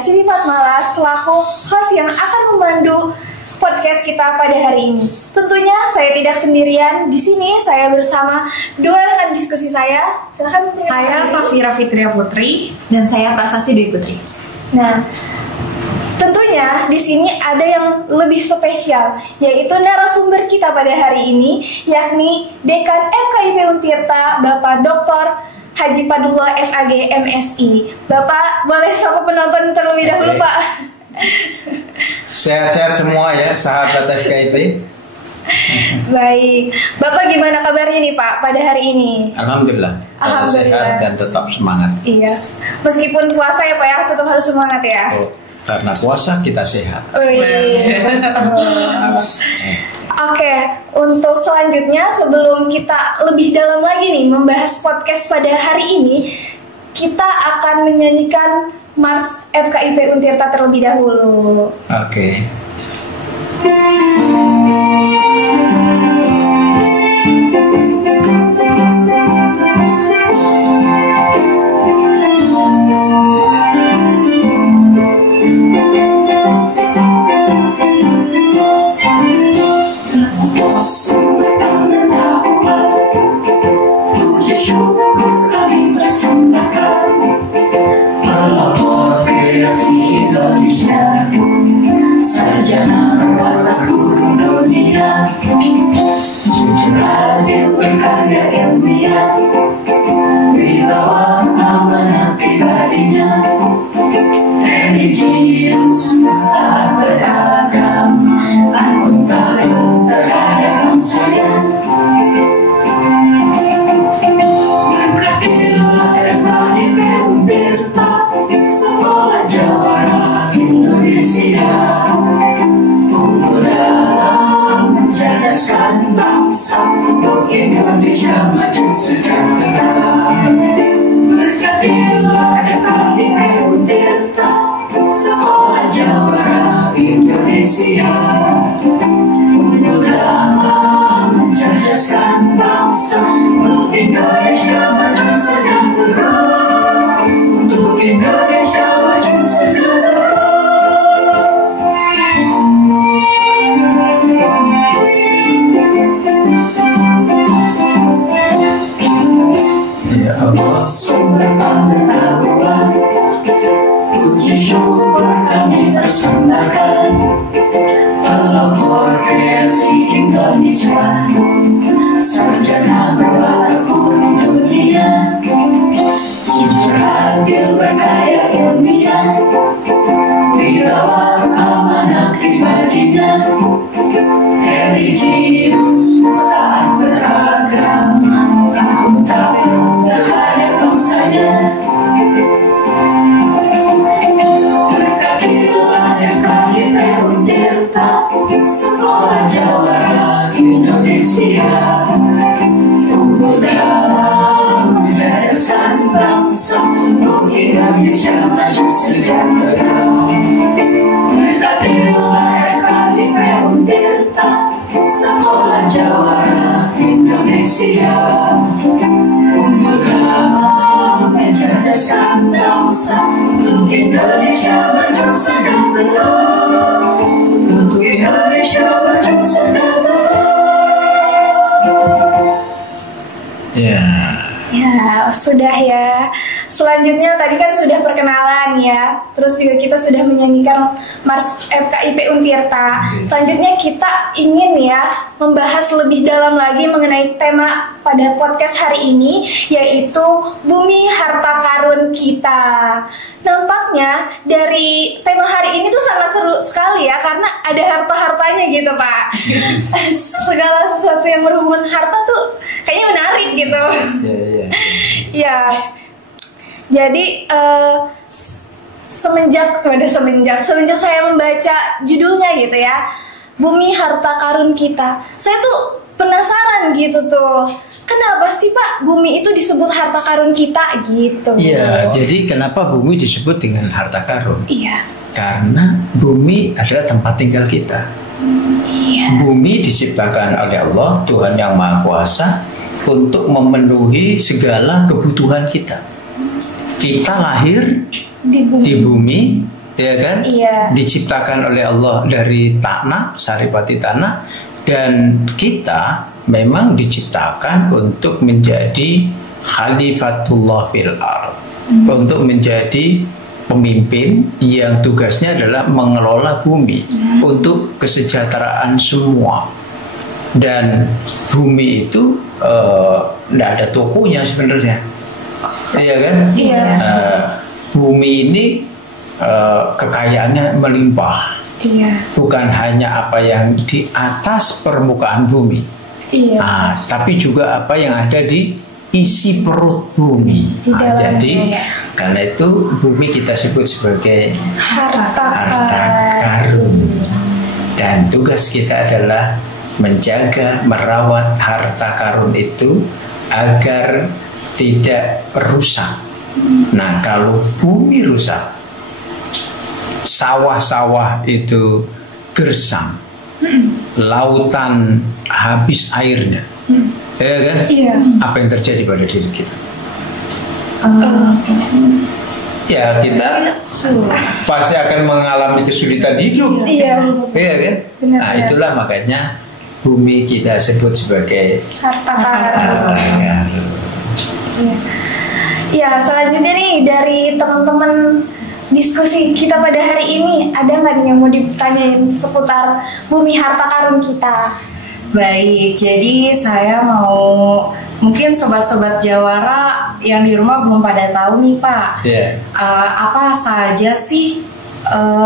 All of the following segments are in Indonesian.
Siti Fatmala selaku host yang akan memandu podcast kita pada hari ini. Tentunya saya tidak sendirian. Di sini saya bersama dua rekan diskusi saya. Silakan. Saya Safira Fitria Putri dan saya Prasasti Dwi Putri. Nah, tentunya di sini ada yang lebih spesial, yaitu narasumber kita pada hari ini, yakni Dekan FKIP Untirta, Bapak Dr. Haji Padullah SAG MSI. Bapak boleh sapa penonton terlebih dahulu, Pak. Sehat-sehat semua ya, sahabat FKIP. Baik, Bapak gimana kabarnya nih Pak pada hari ini? Alhamdulillah. Sehat dan tetap semangat. Iya, meskipun puasa ya Pak ya, tetap harus semangat ya. Oh, karena puasa kita sehat. Oke, untuk selanjutnya sebelum kita lebih dalam lagi nih membahas podcast pada hari ini, kita akan menyanyikan Mars FKIP Untirta terlebih dahulu. Oke. Sarjana berwatak guru dunia, jujur adil berkarya ilmiah, wibawa amanah pribadinya, religius tak beragama, akuntabel terhadap bangsanya. Berbaktilah FKIP Untirta, sekolah jawara Indonesia, unggul dalam mencerdaskan bangsa untuk Indonesia maju sejahtera. Berkatilah FKIP Untirta, sekolah jawara Indonesia, unggul dalam mencerdaskan bangsa untuk Indonesia maju sejahtera, untuk Indonesia maju sejahtera. Sumber pengetahuan, puji syukur kami persembahkan, pelopor kreasi Indonesia, sarjana berwatak guru dunia, jujur adil berkarya ilmiah, wibawa amanah pribadinya, religius taat beragama, akuntabel terhadap bangsanya. Berkatilah FKIP Untirta, sekolah jawara Indonesia, unggul dalam mencerdaskan bangsa untuk Indonesia maju sejahtera. Berkatilah FKIP Untirta, sekolah jawara Indonesia, unggul dalam mencerdaskan bangsa untuk Indonesia maju sejahtera, untuk Indonesia maju sejahtera. Ya, sudah ya. Selanjutnya tadi kan sudah perkenalan ya. Terus juga kita sudah menyanyikan Mars FKIP Untirta. Selanjutnya kita ingin ya membahas lebih dalam lagi mengenai tema pada podcast hari ini, yaitu bumi harta karun kita. Nampaknya dari tema hari ini tuh sangat seru sekali ya, karena ada harta-hartanya gitu Pak. Segala sesuatu yang berhubungan harta tuh kayaknya menarik gitu. Ya. Jadi semenjak saya membaca judulnya gitu ya, bumi harta karun kita, saya tuh penasaran gitu tuh, kenapa sih Pak bumi itu disebut harta karun kita gitu? Iya, jadi kenapa bumi disebut dengan harta karun? Iya. Karena bumi adalah tempat tinggal kita. Iya. Bumi diciptakan oleh Allah, Tuhan yang Maha Kuasa, untuk memenuhi segala kebutuhan kita. Kita lahir di bumi ya kan? Iya. Diciptakan oleh Allah dari tanah, saripati tanah, dan kita memang diciptakan untuk menjadi khalifatullah fil ard, untuk menjadi pemimpin yang tugasnya adalah mengelola bumi untuk kesejahteraan semua. Dan bumi itu tidak ada tokonya sebenarnya, iya kan? Iya. Bumi ini kekayaannya melimpah. Iya. Bukan hanya apa yang di atas permukaan bumi, Iya. tapi juga apa yang ada di isi perut bumi. Di dalamnya, Jadi ya. karena itu bumi kita sebut sebagai Harta harta karun, dan tugas kita adalah menjaga, merawat harta karun itu agar tidak rusak. Nah, kalau bumi rusak, sawah-sawah itu gersang, lautan habis airnya, ya kan? Iya. Apa yang terjadi pada diri kita? Ya, kita pasti akan mengalami kesulitan hidup. Iya. Iya kan? Benar, Nah, benar. itulah makanya bumi kita sebut sebagai Harta harta karun. karun. Iya. Ya, selanjutnya nih dari teman-teman diskusi kita pada hari ini, ada nggak nih yang mau ditanyain seputar bumi harta karun kita? Baik, jadi saya mau, mungkin sobat-sobat Jawara yang di rumah belum pada tahu nih Pak, Ya. apa saja sih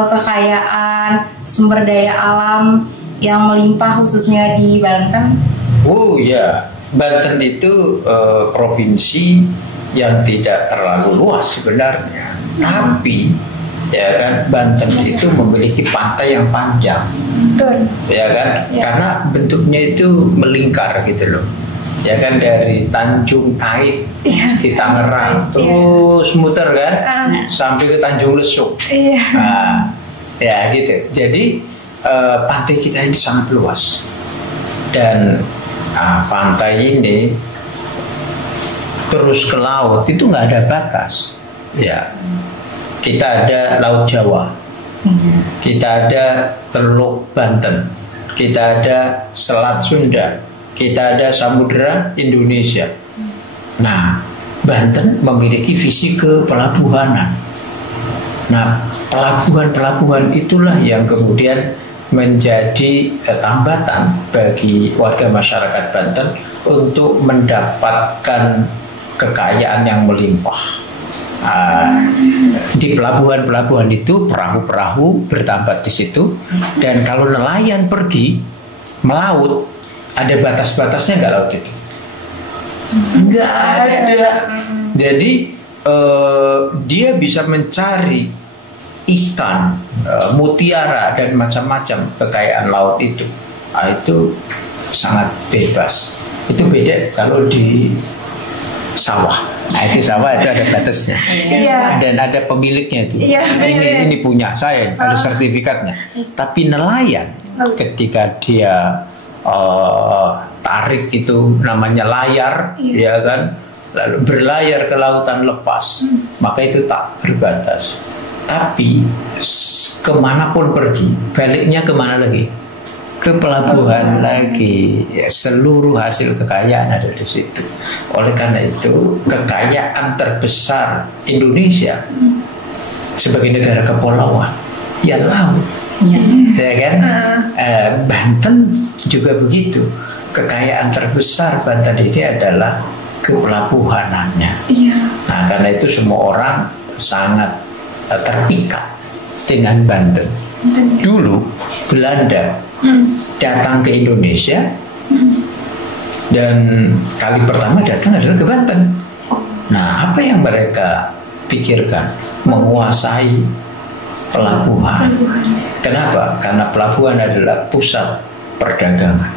kekayaan sumber daya alam yang melimpah khususnya di Banten? Oh ya, Banten itu provinsi yang tidak terlalu luas sebenarnya, tapi ya kan Banten itu memiliki pantai yang panjang, Betul. ya kan? Ya. Karena bentuknya itu melingkar gitu loh, ya kan, dari Tanjung Kait Iya. di Tangerang Iya. terus muter kan Ah. sampai ke Tanjung Lesung. Iya. Nah, ya gitu. Jadi pantai kita ini sangat luas, dan pantai ini terus ke laut itu nggak ada batas. Ya, kita ada Laut Jawa, kita ada Teluk Banten, kita ada Selat Sunda, kita ada Samudra Indonesia. Nah, Banten memiliki visi kepelabuhanan. Nah, pelabuhan-pelabuhan itulah yang kemudian menjadi tambatan bagi warga masyarakat Banten untuk mendapatkan kekayaan yang melimpah. Di pelabuhan-pelabuhan itu perahu-perahu bertambat di situ, dan kalau nelayan pergi melaut, ada batas-batasnya nggak laut itu? Nggak ada. Jadi dia bisa mencari ikan, mutiara dan macam-macam kekayaan laut itu. Itu sangat bebas. Itu beda kalau di sawah. Nah, itu sawah itu ada batasnya. Iya. Dan ada pemiliknya itu. Iya, benar. Ini punya saya, ada sertifikatnya. Tapi nelayan ketika dia tarik itu namanya layar, ya kan, lalu berlayar ke lautan lepas, maka itu tak berbatas. Tapi kemanapun pergi, baliknya kemana lagi? Ke pelabuhan lagi. Ya, seluruh hasil kekayaan ada di situ. Oleh karena itu, kekayaan terbesar Indonesia sebagai negara kepulauan ya laut, ya kan? Banten juga begitu. Kekayaan terbesar Banten ini adalah kepelabuhanannya. Iya. Nah, karena itu semua orang sangat terpikat dengan Banten. Dulu Belanda datang ke Indonesia, dan kali pertama datang adalah ke Banten. Nah, apa yang mereka pikirkan? Menguasai pelabuhan. Kenapa? Karena pelabuhan adalah pusat perdagangan,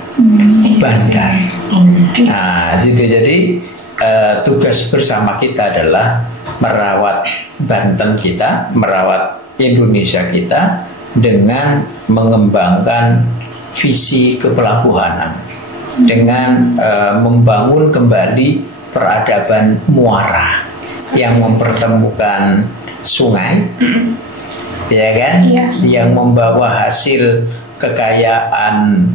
bandar. Nah, situ jadi tugas bersama kita adalah merawat Banten kita, merawat Indonesia kita dengan mengembangkan visi kepelabuhanan, dengan membangun kembali peradaban muara yang mempertemukan sungai ya kan? Iya. Yang membawa hasil kekayaan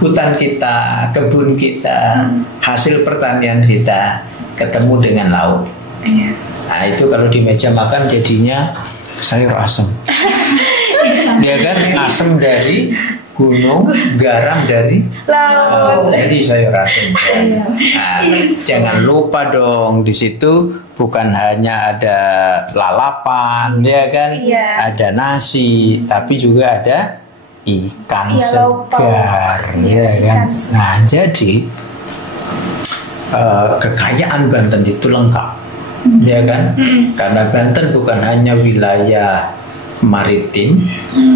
hutan kita, kebun kita, hasil pertanian kita ketemu dengan laut. Iya. Nah itu kalau di meja makan jadinya sayur asem. Ya kan, asem dari gunung, garam dari Laut. jadi sayur asem. Nah, jangan lupa dong, di situ bukan hanya ada lalapan, ya kan, Iya. ada nasi, tapi juga ada ikan Iya, lauk pauk. segar, Iya, ya kan. ikan segar. Nah, jadi kekayaan Banten itu lengkap, ya kan? Karena Banten bukan hanya wilayah maritim,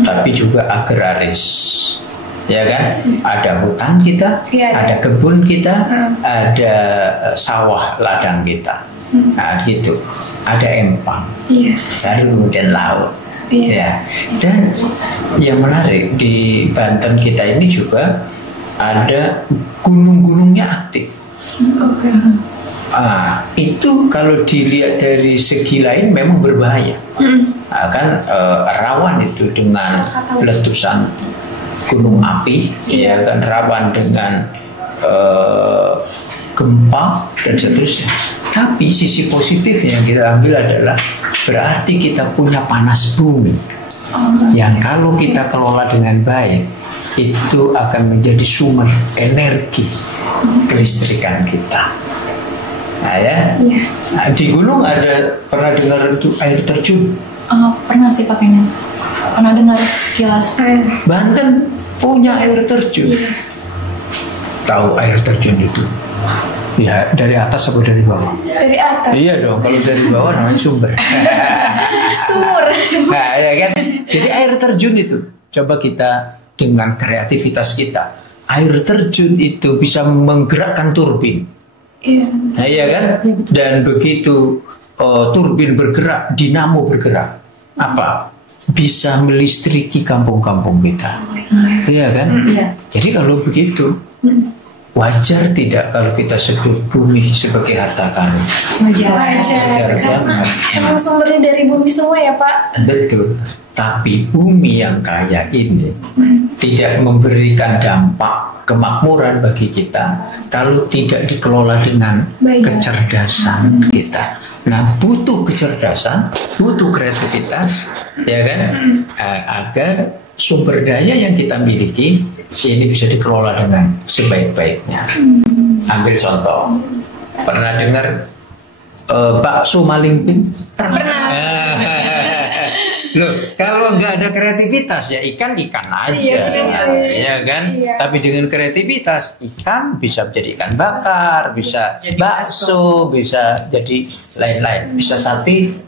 tapi juga agraris, ya kan? Ada hutan kita, Iya, ada kebun kita, ada sawah ladang kita, nah gitu. Ada empang, Iya. lalu kemudian laut. Iya. Ya, dan yang menarik di Banten kita ini juga ada gunung-gunungnya aktif. Itu kalau dilihat dari segi lain memang berbahaya. Kan rawan itu dengan letusan gunung api, ya kan, rawan dengan gempa dan seterusnya. Tapi sisi positif yang kita ambil adalah berarti kita punya panas bumi yang kalau kita kelola dengan baik itu akan menjadi sumber energi kelistrikan kita. Nah ya, nah, di gunung ada pernah dengar itu air terjun? Pernah sih pakainya. Pernah dengar sekilas. Banten punya air terjun. Tahu air terjun itu? Ya dari atas atau dari bawah? Dari atas. Iya dong, kalau dari bawah namanya sumber. Sumur. Nah ya kan, jadi air terjun itu coba kita dengan kreativitas kita, air terjun itu bisa menggerakkan turbin. Iya. Nah, iya kan? Dan begitu turbin bergerak, dinamo bergerak, apa? Bisa melistriki kampung-kampung kita. Iya kan? Iya. Jadi kalau begitu, wajar tidak kalau kita sebut bumi sebagai harta karun? Wajar. Karena emang sumbernya dari bumi semua ya Pak. Betul. Tapi bumi yang kaya ini tidak memberikan dampak kemakmuran bagi kita kalau tidak dikelola dengan Baik. kecerdasan kita. Nah, butuh kecerdasan, butuh kreativitas, ya kan, agar sumber daya yang kita miliki ini bisa dikelola dengan sebaik-baiknya. Ambil contoh, pernah dengar bakso malingping? Pernah. Loh, kalau nggak ada kreativitas ya ikan aja, Iya, benar sih. ya kan? Iya. Tapi dengan kreativitas ikan bisa menjadi ikan bakar, bisa Jadi bakso, bisa jadi lain-lain, bisa sate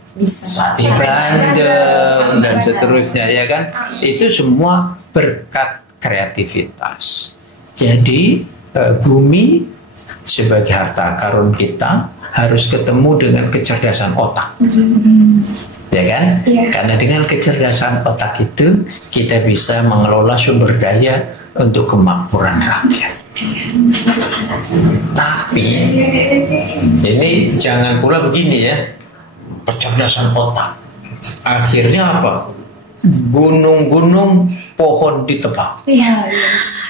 bandeng dan seterusnya, ya kan? Itu semua berkat kreativitas. Jadi bumi sebagai harta karun kita harus ketemu dengan kecerdasan otak. Ya kan? Iya. Karena dengan kecerdasan otak itu kita bisa mengelola sumber daya untuk kemakmuran rakyat. Tapi ini jangan pula begini ya, kecerdasan otak. Akhirnya apa? Gunung-gunung pohon ditebang. Iya.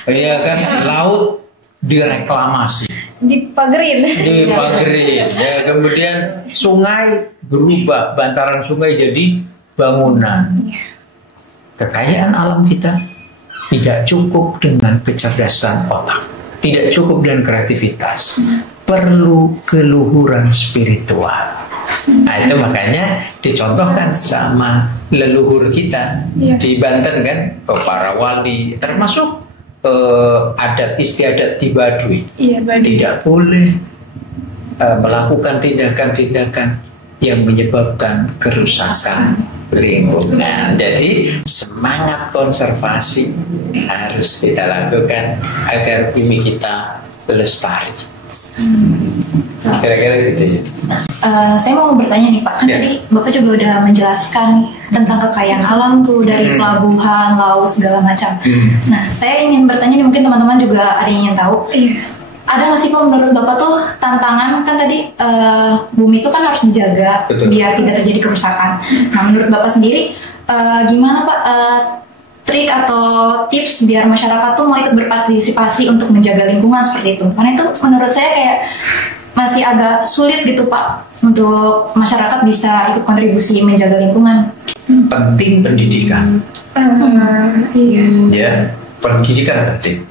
Iya kan? Laut direklamasi, Dipagerin. dipagerin. Ya, kemudian sungai berubah, bantaran sungai jadi bangunan. Kekayaan alam kita tidak cukup dengan kecerdasan otak, tidak cukup dengan kreativitas, perlu keluhuran spiritual. Nah itu makanya dicontohkan sama leluhur kita di Banten kan, para wali, termasuk adat istiadat di Baduy. Iya, Baduy. Tidak boleh melakukan tindakan-tindakan yang menyebabkan kerusakan lingkungan. Jadi semangat konservasi harus kita lakukan agar bumi kita lestari. Kira-kira gitu ya. Saya mau bertanya nih Pak, kan tadi Bapak juga udah menjelaskan tentang kekayaan alam tuh dari pelabuhan, laut segala macam. Nah, saya ingin bertanya nih, mungkin teman-teman juga ada yang ingin tahu. Iya. ada nggak sih Pak menurut Bapak tuh tantangan kan tadi bumi itu kan harus dijaga. Betul. Biar tidak terjadi kerusakan. Nah menurut Bapak sendiri gimana Pak trik atau tips biar masyarakat tuh mau ikut berpartisipasi untuk menjaga lingkungan seperti itu? Karena itu menurut saya kayak masih agak sulit gitu Pak untuk masyarakat bisa ikut kontribusi menjaga lingkungan. Penting pendidikan. Iya. Ya, pendidikan penting.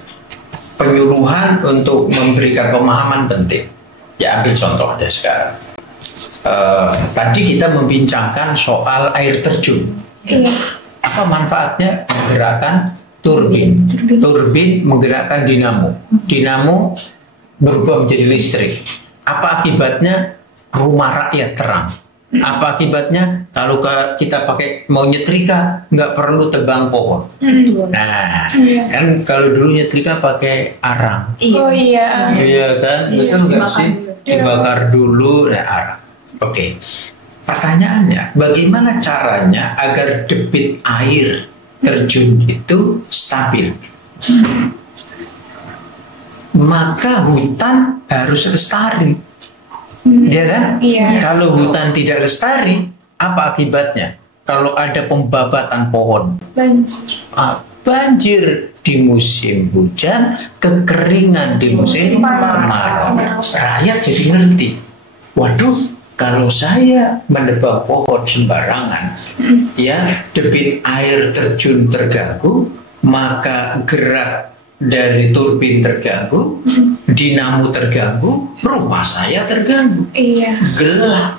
Penyuluhan untuk memberikan pemahaman penting. Ya, ambil contoh aja sekarang. Tadi kita membincangkan soal air terjun. Iya. Apa manfaatnya? Menggerakkan turbin. Turbin menggerakkan dinamo. Dinamo berubah menjadi listrik. Apa akibatnya? Rumah rakyat terang. Apa akibatnya? Kalau kita pakai mau nyetrika, nggak perlu tebang pohon. Nah, kan kalau dulu nyetrika pakai arang. Oh iya. Iya kan? Iya, Betul nggak dibakar sih? dulu. Dibakar dulu, nah arang. Oke. Pertanyaannya, bagaimana caranya agar debit air terjun itu stabil? Maka hutan harus lestari. Ya kan? Iya. Kalau hutan tidak lestari, apa akibatnya? Kalau ada pembabatan pohon, Banjir. banjir di musim hujan, kekeringan di musim kemarau. Rakyat jadi ngerti. Waduh, kalau saya menebang pohon sembarangan, ya debit air terjun terganggu, maka gerak dari turbin terganggu, dinamo terganggu, rumah saya terganggu. Iya. Gelap.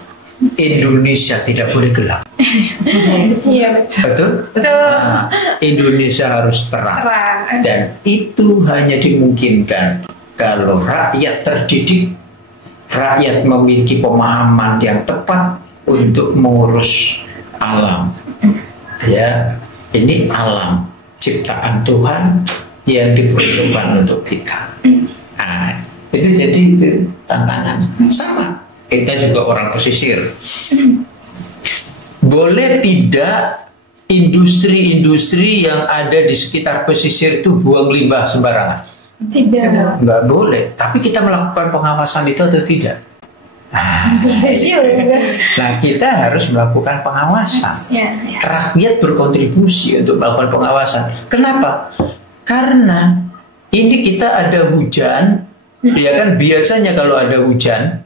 Indonesia tidak boleh gelap. Iya betul. Betul? Betul. Nah, Indonesia harus terang. Terang. Dan itu hanya dimungkinkan kalau rakyat terdidik, rakyat memiliki pemahaman yang tepat untuk mengurus alam. Ya, ini alam ciptaan Tuhan yang diperuntukkan untuk kita. Nah, itu jadi itu tantangan. Sama, kita juga orang pesisir. Boleh tidak industri-industri yang ada di sekitar pesisir itu buang limbah sembarangan? Tidak. Nggak boleh. Tapi kita melakukan pengawasan itu atau tidak? Nah, kita harus melakukan pengawasan. Ya. Rakyat berkontribusi untuk melakukan pengawasan. Kenapa? Karena ini kita ada hujan, ya kan biasanya kalau ada hujan,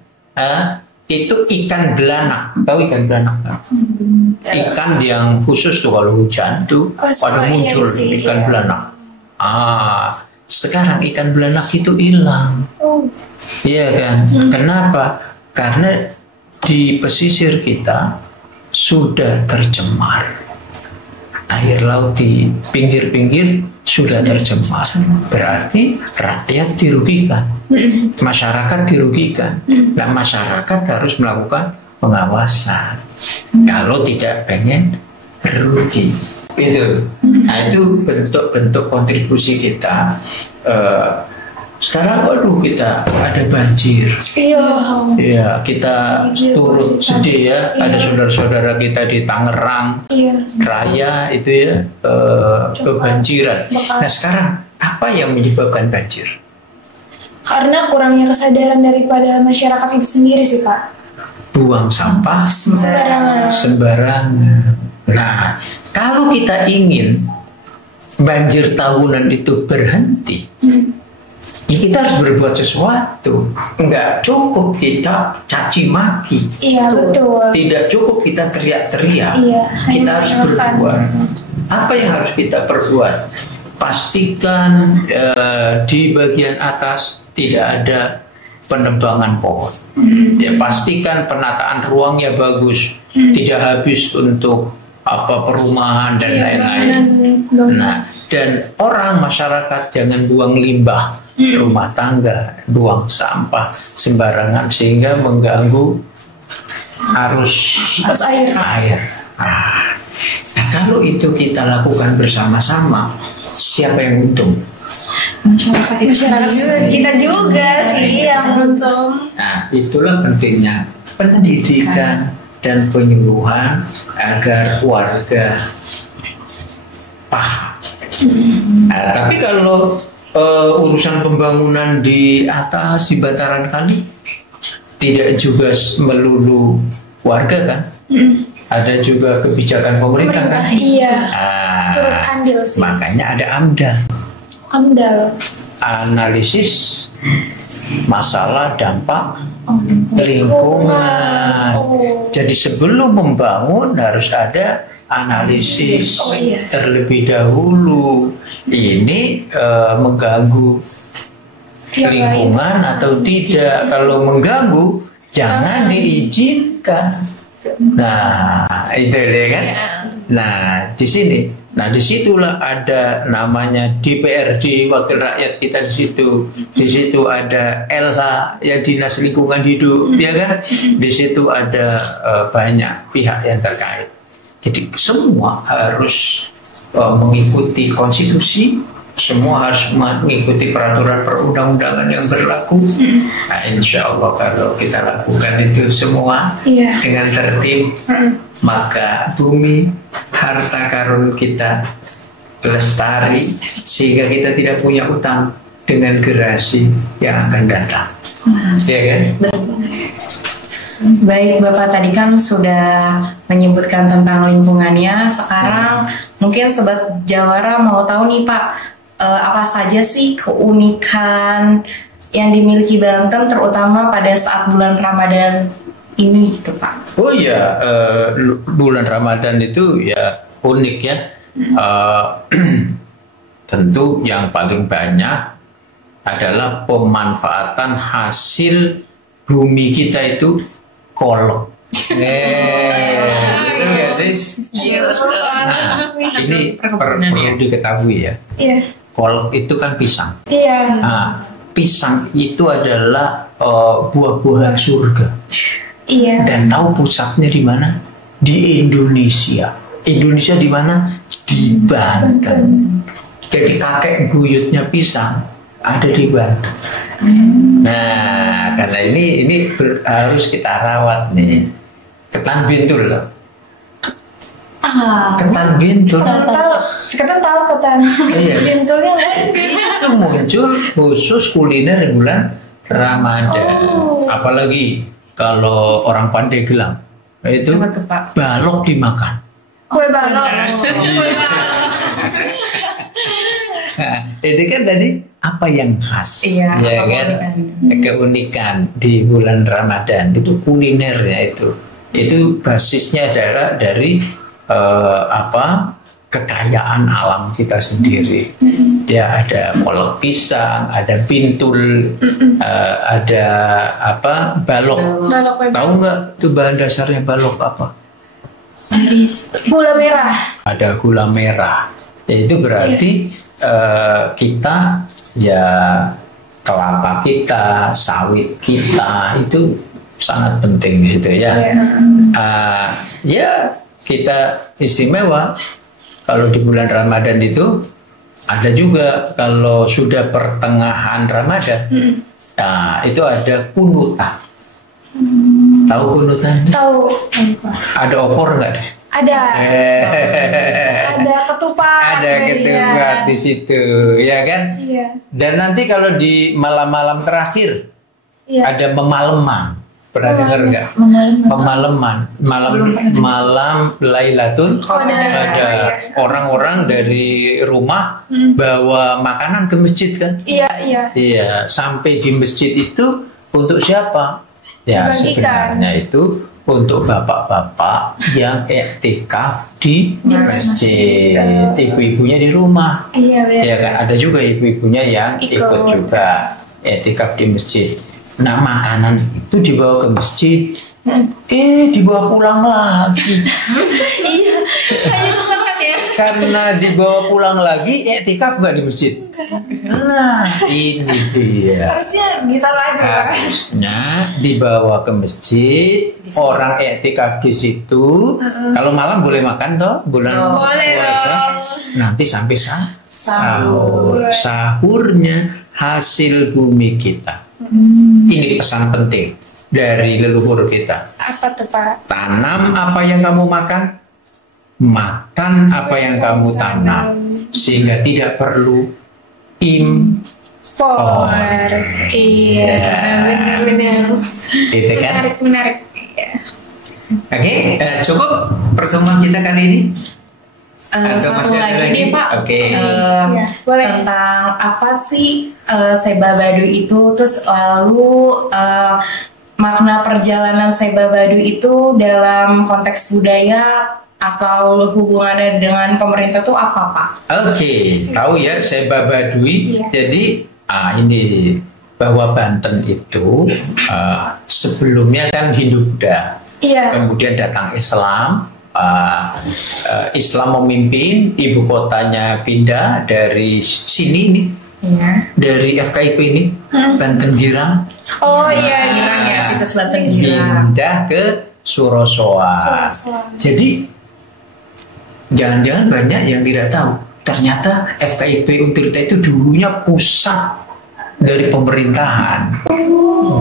itu ikan belanak. Tahu ikan belanak kan? Ikan yang khusus tuh kalau hujan tuh pada muncul ikan belanak. Sekarang ikan belanak itu hilang. Iya kan? Kenapa? Karena di pesisir kita sudah tercemar. Air laut di pinggir-pinggir sudah tercemar. Berarti rakyat dirugikan, masyarakat dirugikan. Nah, masyarakat harus melakukan pengawasan. Kalau tidak pengen rugi, itu. Nah, itu bentuk-bentuk kontribusi kita. Sekarang, waduh, kita ada banjir. Iya, kita turut sedih ya. Ada saudara-saudara kita di Tangerang Raya itu ya kebanjiran. Nah, sekarang apa yang menyebabkan banjir? Karena kurangnya kesadaran daripada masyarakat itu sendiri sih Pak. Buang sampah sembarangan. Nah, kalau kita ingin banjir tahunan itu berhenti, ya kita harus berbuat sesuatu. Enggak cukup kita caci maki. Iya betul. Tidak cukup kita teriak-teriak. Iya, Kita harus berbuat. Apa yang harus kita perbuat? Pastikan di bagian atas tidak ada penebangan pohon. Ya, pastikan penataan ruangnya bagus, tidak habis untuk perumahan dan lain-lain. Nah, dan orang masyarakat jangan buang limbah rumah tangga, buang sampah sembarangan sehingga mengganggu arus air. Nah, kalau itu kita lakukan bersama-sama, siapa yang untung? Masyarakat juga, kita juga sih yang untung. Nah, itulah pentingnya pendidikan dan penyuluhan agar warga paham. Nah, tapi kalau urusan pembangunan di atas di bantaran kali tidak juga melulu warga kan, ada juga kebijakan pemerintah kan. Iya. Ah, Turut andil sih. makanya ada AMDAL, Amdal. analisis masalah dampak lingkungan. Oh. Jadi sebelum membangun harus ada analisis Oh, iya. terlebih dahulu. Ini mengganggu Yang lingkungan atau tidak. Kalau mengganggu jangan diizinkan. Nah, itu deh kan. Nah, di sini. Nah, disitulah ada namanya DPRD, Wakil Rakyat kita di situ. Di situ ada LH, ya Dinas Lingkungan Hidup, ya kan. Di situ ada banyak pihak yang terkait. Jadi semua harus mengikuti konstitusi, semua harus mengikuti peraturan perundang-undangan yang berlaku. Nah, insya Allah kalau kita lakukan itu semua Iya. dengan tertib, maka bumi harta karun kita lestari sehingga kita tidak punya utang dengan generasi yang akan datang. Ya kan? Baik, Bapak tadi kan sudah menyebutkan tentang lingkungannya. Sekarang mungkin Sobat Jawara mau tahu nih Pak, apa saja sih keunikan yang dimiliki Banten terutama pada saat bulan Ramadan ini gitu Pak? Oh iya, bulan Ramadan itu ya unik ya. Tentu yang paling banyak adalah pemanfaatan hasil bumi kita itu kolok. Betul nggak sih? Nah, ini perlu diketahui ya. Iya. Kolok itu kan pisang. Iya. Nah, pisang itu adalah buah-buahan surga. Iya. Dan tahu pusatnya di mana? Di Indonesia. Indonesia di mana? Di Banten. Jadi kakek buyutnya pisang ada di Banten. Nah, karena ini harus kita rawat nih. Ketan bintul loh. Ketan bintul. Kita tahu ketan. Iya. Bintulnya Itu muncul khusus kuliner bulan Ramadan. Apalagi kalau orang Pandeglang itu Apa tuh, Pak? balok dimakan. kue balok. Nah, itu kan tadi apa yang khas, Iya, ya apa kan? keunikan. Keunikan di bulan Ramadan itu kulinernya itu basisnya adalah dari kekayaan alam kita sendiri. Ya ada kolak pisang, ada pintul, ada balok. Balok kue Tahu nggak itu bahan dasarnya balok apa? Gula merah. Ada gula merah. Ya, itu berarti kita ya kelapa kita, sawit kita itu sangat penting di situ ya. Ya kita istimewa kalau di bulan Ramadan itu ada juga kalau sudah pertengahan Ramadan. Nah, itu ada kunutan. Tahu kunutan? Tahu. Ada opor nggak deh? Ada. Ada ketupat. Ada ketupat di situ, ya kan? Iya. Dan nanti kalau di malam-malam terakhir Iya. ada memaleman. Pernah dengar nggak? Memaleman, malam Lailatul Qadar. Ada orang-orang dari rumah bawa makanan ke masjid kan? Iya, iya. Iya, sampai di masjid itu untuk siapa? Ya Dibagikan. sebenarnya itu untuk bapak-bapak yang iktikaf di masjid, ibu-ibunya di rumah. Iya, benar. Ya kan, ada juga ibu-ibunya yang ikut juga iktikaf di masjid. Nah, makanan itu dibawa ke masjid, dibawa pulang lagi. Iya. Hanya sesaat ya. Karena dibawa pulang lagi, iktikaf nggak di masjid. Nah, ini dia. Harusnya ditaruh aja. Pak. Harusnya dibawa ke masjid, orang iktikaf di situ. Kalau malam boleh makan toh, bulan Boleh puasa. dong. Nanti sampai sahur. Sahurnya hasil bumi kita. Ini pesan penting dari leluhur kita. Apa tuh Pak? Tanam apa yang kamu makan, makan apa yang kamu tanam, sehingga tidak perlu Power. Iya, benar-benar. Gitu kan? Menarik. Iya. Oke, cukup pertemuan kita kali ini. Atau Satu masih ada lagi nih Pak. Oke. Ya, boleh. Tentang apa sih Seba Baduy itu, terus lalu makna perjalanan Seba Baduy itu dalam konteks budaya atau hubungannya dengan pemerintah tuh apa Pak? Oke, tahu ya Seba Baduy. Iya. Jadi ini bahwa Banten itu sebelumnya kan Hindu-Buddha, Iya. kemudian datang Islam. Islam memimpin, ibu kotanya pindah dari sini nih, Iya. dari FKIP ini, Banten Girang, Oh iya. Girang ya, situs Banten Girang. pindah ke Surosoa. Surosoa. Jadi jangan-jangan banyak yang tidak tahu, ternyata FKIP Untirta itu dulunya pusat dari pemerintahan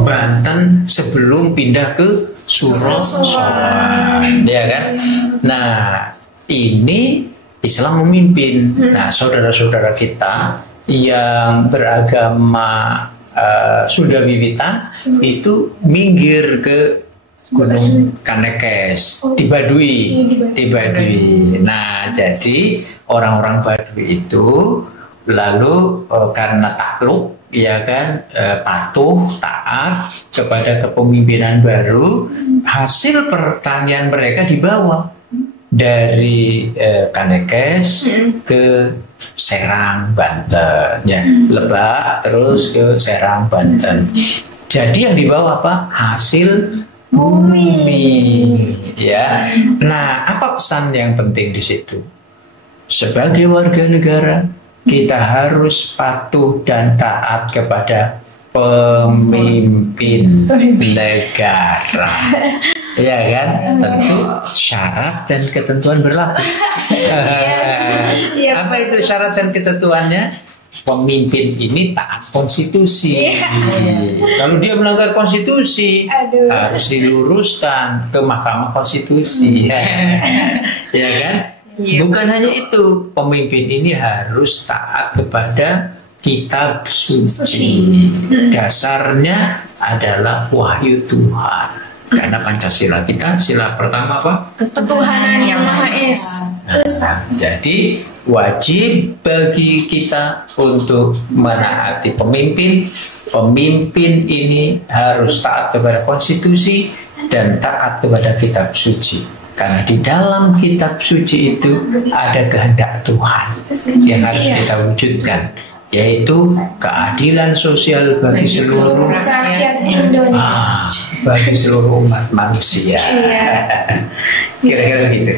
Banten sebelum pindah ke Surosoa, ya kan? Nah, ini Islam memimpin. Nah, saudara-saudara kita yang beragama Sunda Wiwitan itu minggir ke Gunung Kanekes di Baduy, di Baduy. Nah, jadi orang-orang Baduy itu lalu karena takluk, ya kan, patuh taat kepada kepemimpinan baru, hasil pertanian mereka dibawa dari Kanekes ke Serang Banten, ya, Lebak terus ke Serang Banten. Jadi yang dibawa apa? Hasil bumi, ya. Nah, apa pesan yang penting di situ? Sebagai warga negara, kita harus patuh dan taat kepada pemimpin negara. Ya kan? Tentu syarat dan ketentuan berlaku. Iya. Apa itu syarat dan ketentuannya? Pemimpin ini taat konstitusi. Kalau dia melanggar konstitusi, Aduh. harus diluruskan ke Mahkamah Konstitusi. Ya kan? Bukan hanya itu, pemimpin ini harus taat kepada kitab suci. Dasarnya adalah wahyu Tuhan. Karena Pancasila kita, sila pertama apa? Ketuhanan yang Maha Esa. Jadi wajib bagi kita untuk menaati pemimpin. Pemimpin ini harus taat kepada konstitusi dan taat kepada kitab suci. Karena di dalam kitab suci itu ada kehendak Tuhan yang harus kita wujudkan, yaitu keadilan sosial bagi seluruh Rakyat Indonesia. bagi seluruh umat manusia. Kira-kira gitu.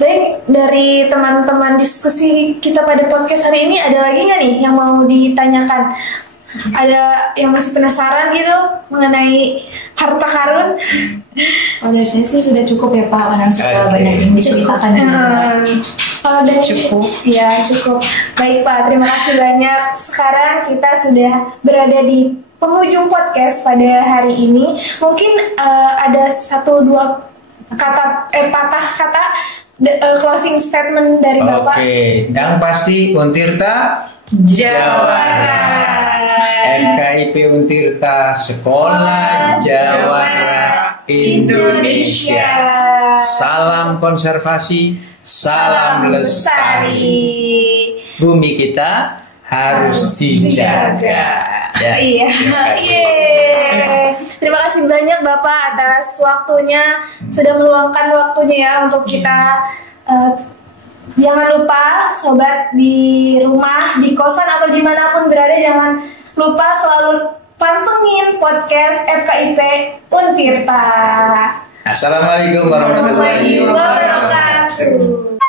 Baik, dari teman-teman diskusi kita pada podcast hari ini, ada lagi nggak nih yang mau ditanyakan? Ada yang masih penasaran gitu mengenai harta karun? Kalau dari saya sih sudah cukup ya Pak, karena sudah banyak yang diceritakan juga. Kalau dari Cukup. Ya cukup. Baik Pak, terima kasih banyak. Sekarang kita sudah berada di penghujung podcast pada hari ini. Mungkin ada 1-2 kata patah kata closing statement dari Bapak. Oke, yang pasti Untirta Jawara. FKIP Untirta Sekolah Jawara Indonesia. Salam konservasi, salam lestari. Bumi kita harus dijaga. Ya, Iya. Terima kasih banyak Bapak atas waktunya, sudah meluangkan waktunya ya untuk kita. Jangan lupa sobat di rumah, di kosan atau dimanapun berada, jangan lupa selalu pantengin podcast FKIP Untirta. Assalamualaikum warahmatullahi wabarakatuh. Wabarakatuh.